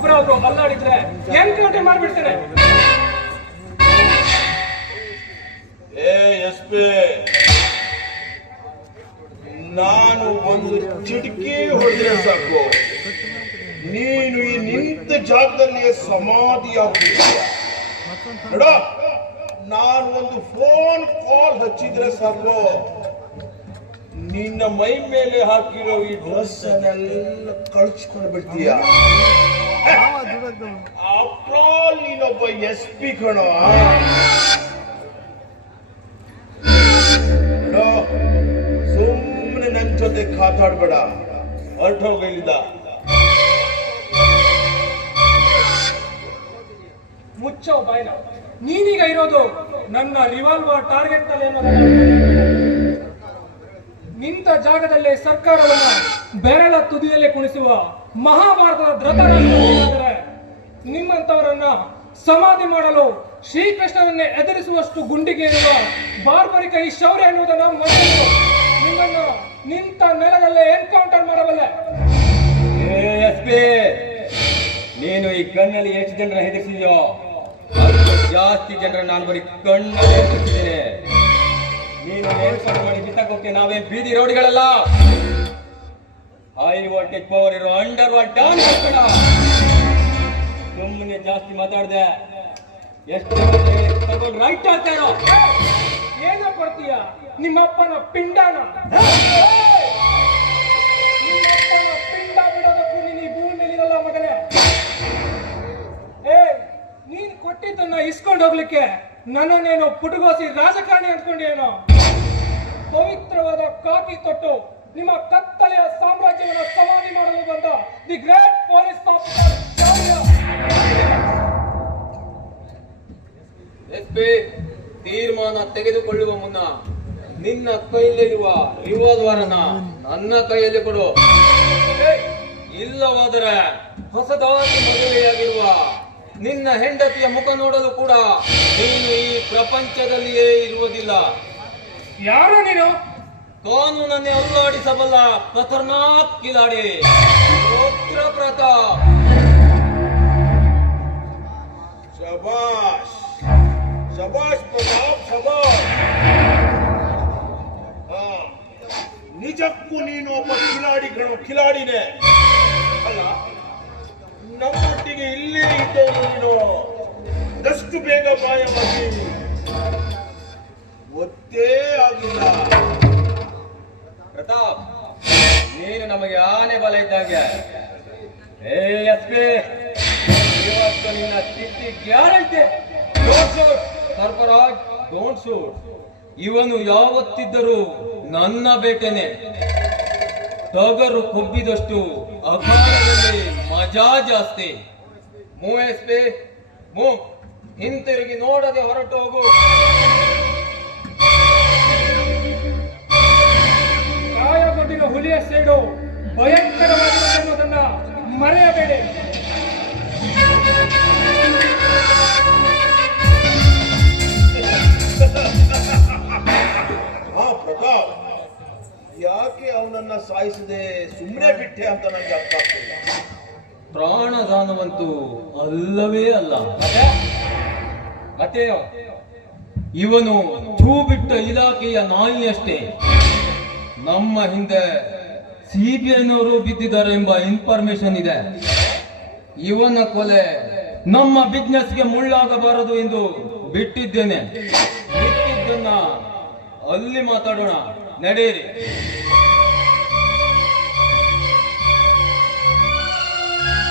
ಒಬ್ಬರಾದ್ರು ಅಲ್ಲಾಡಿದ್ರೆ encounter ಮಾಡ್ಬಿಡ್ತೇನೆ ಏ, S P. ನಾನು ಒಂದು ಚಿಟಕಿ ಹೊಡೆದ್ರೆ ಸಾಕು. ನೀನು ಈ ನಿಂತ ಜಾಗದಲ್ಲಿ ಸಮಾಧಿ ನಾನು ಒಂದು ಫೋನ್ ಕಾಲ್ ಹಚ್ಚಿದ್ರೆ ಸಾಕು. ನಿನ್ನ ಮೈ ಮೇಲೆ ಹಾಕಿರೋ ಈ ಡ್ರೆಸ್ ಅನ್ನೆಲ್ಲ ಕಳ್ಸ್ಕೊಂಡು ಬಿಡ್ತೀಯ ಅಪ್ರಾಲ್ ನೀನೊಬ್ಬ ಎಸ್ ಪಿ ಕಣೋ. ಸುಮ್ಮನೆ ನನ್ ಜೊತೆ ಕಾತಾಡ್ಬೇಡ. ಹೊರಟೋಗಿಲ್ಲ ಮುಚ್ಚೋ ಬಾಯ್ನ. ನೀನೀಗ ಇರೋದು ನನ್ನ ರಿವಾಲ್ವರ್ ಟಾರ್ಗೆಟ್ನಲ್ಲಿ ನಿಂತ ಜಾಗದಲ್ಲೇ ಸರ್ಕಾರವನ್ನು ಬೆರಳ ತುದಿಯಲ್ಲೇ ಕುಣಿಸುವ ಮಹಾಭಾರತದ ಧೃತರಾಷ್ಟ್ರರಾದರೆ ನಿಮ್ಮಂತವರನ್ನ ಸಮಾಧಿ ಮಾಡಲು ಶ್ರೀಕೃಷ್ಣನನ್ನೇ ಎದುರಿಸುವಷ್ಟು ಗುಂಡಿಗೆ ಇರುವ ಬಾರ್ಬರಿಕ ಈ ಶೌರ್ಯ ಎನ್ನುವುದನ್ನು ಮರೆಯಲು ನಿಮ್ಮನ್ನು ನಿಂತ ನೆಲದಲ್ಲೇ ಎನ್ಕೌಂಟರ್ ಮಾಡಬಲ್ಲೆ. ನೀನು ಈ ಕಣ್ಣಲ್ಲಿ ಎಷ್ಟು ಜನರ ಹೆದರಿಸಿದ್ಯೋ? ಜಾಸ್ತಿ ಜನರ ನಾನು ಬರೀ ಕಣ್ಣಲ್ಲಿ ಹೆದರಿಸಿದ್ದೇನೆ ನೀನು ಏರ್ಪಾಡು ಮಾಡಿ ಬಿತ್ತಕೋಕೆ ನಾವೇನ್ ಬೀದಿ ರೋಡಿಗಳಲ್ಲ. ಹೈ ವೋಲ್ಟೇಜ್ ಪವರ್ ಇರೋ ಅಂಡರ್ ವರ್ಲ್ಡ್ ಡಾನ್ ಸುಮ್ಮನೆ ಜಾಸ್ತಿ ಮಾತಾಡ್ದೆ. ಎಷ್ಟು ತಗೊಂಡು ರೈಟ್ ಆಗ್ತಾ ಇರೋ? ಏನ ಕೊಡ್ತೀಯ? ನಿಮ್ಮಪ್ಪನ ಪಿಂಡನ? ನಿಮ್ಮಪ್ಪನ ಪಿಂಡ ಬಿಡೋದಕ್ಕೂ ನೀನು ಈ ಭೂಮಿ ಇರಲ್ಲ ಮಗನೇ. ಏ ನೀನ್ ಕೊಟ್ಟಿದ್ದನ್ನ ಇಸ್ಕೊಂಡು ಹೋಗ್ಲಿಕ್ಕೆ ನನ್ನನ್ನೇನು ಪುಟಗೋಸಿ ರಾಜಕಾರಣಿ ಅಂದ್ಕೊಂಡೇನೋ ಪವಿತ್ರವಾದ ಕಾಕಿ ತೊಟ್ಟು ನಿಮ್ಮ ಕತ್ತಲೆಯ ಸಾಮ್ರಾಜ್ಯವನ್ನು ಸವಾರಿ ಮಾಡಲು ಬಂದ the great police officer S P ತೀರ್ಮಾನ ತೆಗೆದುಕೊಳ್ಳುವ ಮುನ್ನ ನಿನ್ನ ಕೈಯಲ್ಲಿರುವ ರಿವಾಲ್ವರ್ ನನ್ನ ಕೈಯಲ್ಲಿ ಕೊಡು. ಇಲ್ಲವಾದರೆ ಹೊಸದಾಗಿ ಮದುವೆಯಾಗಿರುವ ನಿನ್ನ ಹೆಂಡತಿಯ ಮುಖ ನೋಡಲು ಕೂಡ ನೀನು ಈ ಪ್ರಪಂಚದಲ್ಲಿಯೇ ಇರುವುದಿಲ್ಲ. ಯಾರು ನೀನು? ಕಾನೂನನ್ನೇ ಅಲ್ಲಾಡಿಸಬಲ್ಲ ಖತರ್ನಾಕ್ ಕಿಲಾಡಿ. ರುದ್ರ ಪ್ರತಾಪ್. ಶಬಾಷ್. ಶಬಾಷ್ ಪ್ರತಾಪ್ ಶಬಾಷ್. ಹಾ, ನಿಜಕ್ಕೂ ನೀನು ಒಬ್ಬ ಕಿಲಾಡಿ ಕಣೋ ಕಿಲಾಡಿನೇ. ಅಲ್ಲ ನಮ್ಮೊಟ್ಟಿಗೆ ಇಲ್ಲೇ ಇದ್ದವನು ನೀನು. ನೀನು ನಮಗೆ ಆನೆ ಬಲ ಇದ್ದಾಗ. ಏ, ಎಸ್ ಪಿ, ಇವತ್ತು ನಿನ್ನ ಸ್ಥಿತಿ ಗ್ಯಾರಂಟಿ. ಸರ್ಫರಾಜ್ ಡೋಂಟ್ ಶೂಟ್ ಇವನು ಯಾವತ್ತಿದ್ದರೂ ನನ್ನ ಬೇಟೆನೆ. ಟಗರು ಕೊಬ್ಬಿದಷ್ಟು ಅಪಾರದಲ್ಲಿ ಮಜಾ ಜಾಸ್ತಿ. ಮೂ, ಎಸ್ ಪಿ, ಮೂ, ಹಿಂತಿರುಗಿ ನೋಡದೆ ಹೊರಟು ಹೋಗು. ಸೇಡು ಭಯಂಕರವಾಗಿದೆ ಅನ್ನೋದನ್ನ ಮರೆಯಬೇಡಿ. ಆ ಪ್ರತಾಪ್ ಯಾಕೆ ಅವನನ್ನ ಸಾಯಿಸದೆ ಸುಮ್ಮನೆ ಬಿಟ್ಟೆ ಅಂತ ನನಗೆ ಅರ್ಥ ಆಗ್ತಿಲ್ಲ. ಪ್ರಾಣದಾನವಂತೂ ಅಲ್ಲವೇ ಅಲ್ಲ. ಅತೇ ಇವನು ಛೂ ಬಿಟ್ಟ ಇಲಾಖೆಯ ನಾಯಿಯಷ್ಟೇ. ನಮ್ಮ ಹಿಂದೆ ಸಿಬಿಐನವರು ಬಿದ್ದಿದ್ದಾರೆ ಎಂಬ ಇನ್ಫಾರ್ಮೇಶನ್ ಇದೆ. ಇವನ ಕೊಲೆ ನಮ್ಮ ಬಿಸ್ನೆಸ್ಗೆ ಮುಳ್ಳಾಗಬಾರದು ಎಂದು ಬಿಟ್ಟಿದ್ದೇನೆ. ಬಿಟ್ಟಿದ್ದನ್ನ ಅಲ್ಲಿ ಮಾತಾಡೋಣ. ನಡೆಯಿರಿ